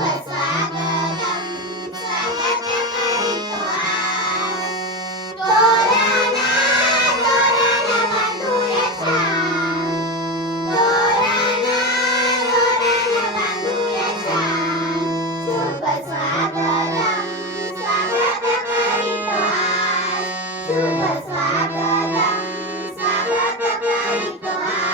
स्वागतं स्वागत करीतो आज. तोरण तोरण बांधूया छान, तोरण तोरण बांधूया छान. शुभ स्वागतं स्वागत करीतो आज. शुभ स्वागतं स्वागत करीतो आज.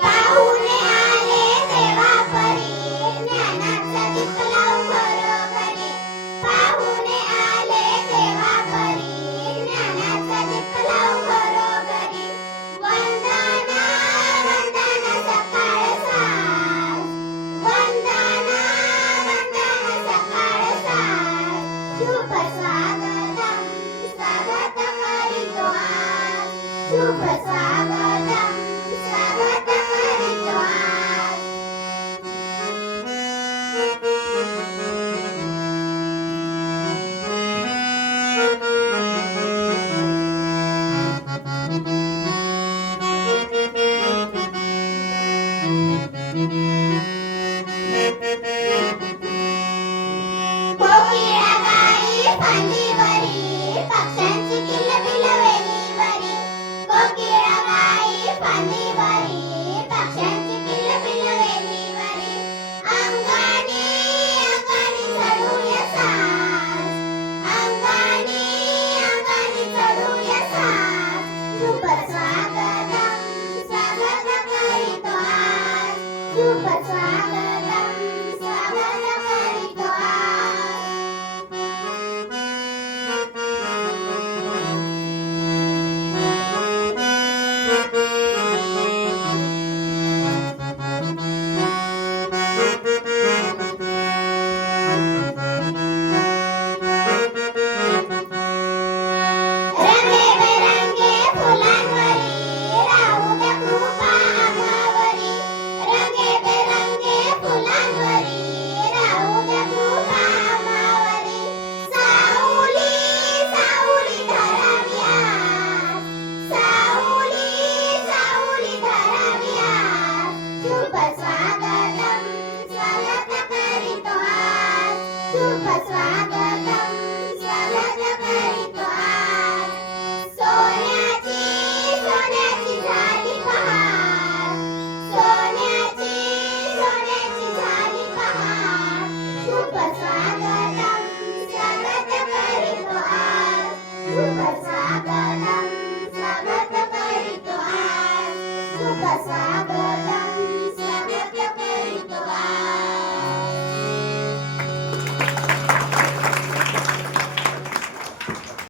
पाहुणे आले देवापरी, ज्ञानाचा दीप लावून घरोघरी. पाहुणे आले देवापरी, ज्ञानाचा दीप लावून घरोघरी. वंदन वंदन सकाळ साज, वंदन वंदन सकाळ साज. शुभ स्वागतं स्वागत करीतो आज. शुभ स्वागतं स्वागत करीतो आज. कोकिळा गाई फांदीवरी, पक्ष्यांची किलबिल वेलीवरी. कोकिळा गाई फांदीवरी, पक्ष्यांची किलबिल वेलीवरी. अंगणी अंगणी चढूया साज, अंगणी अंगणी चढूया साज. शुभ स्वागतं स्वागत करीतो आज. शुभ स्वागतं स्वागत करीतो आज. रंगेबेरंगी फुलांवरी, राहू द्या कृपा आम्हावरी. रंगेबेरंगी फुलांवरी, राहू द्या कृपा आम्हावरी. सावली सावली धरावी आज, सावली सावली धरावी आज. शुभ स्वागतं स्वागत करीतो आज. शुभ स्वागतं स्वागत करीतो आज. सोन्याची सोन्याची झाली बहार, सोन्याची सोन्याची झाली बहार. शुभ स्वागतं स्वागत करीतो आज. शुभ स्वागतं स्वागत करीतो आज. शुभ स्वागतं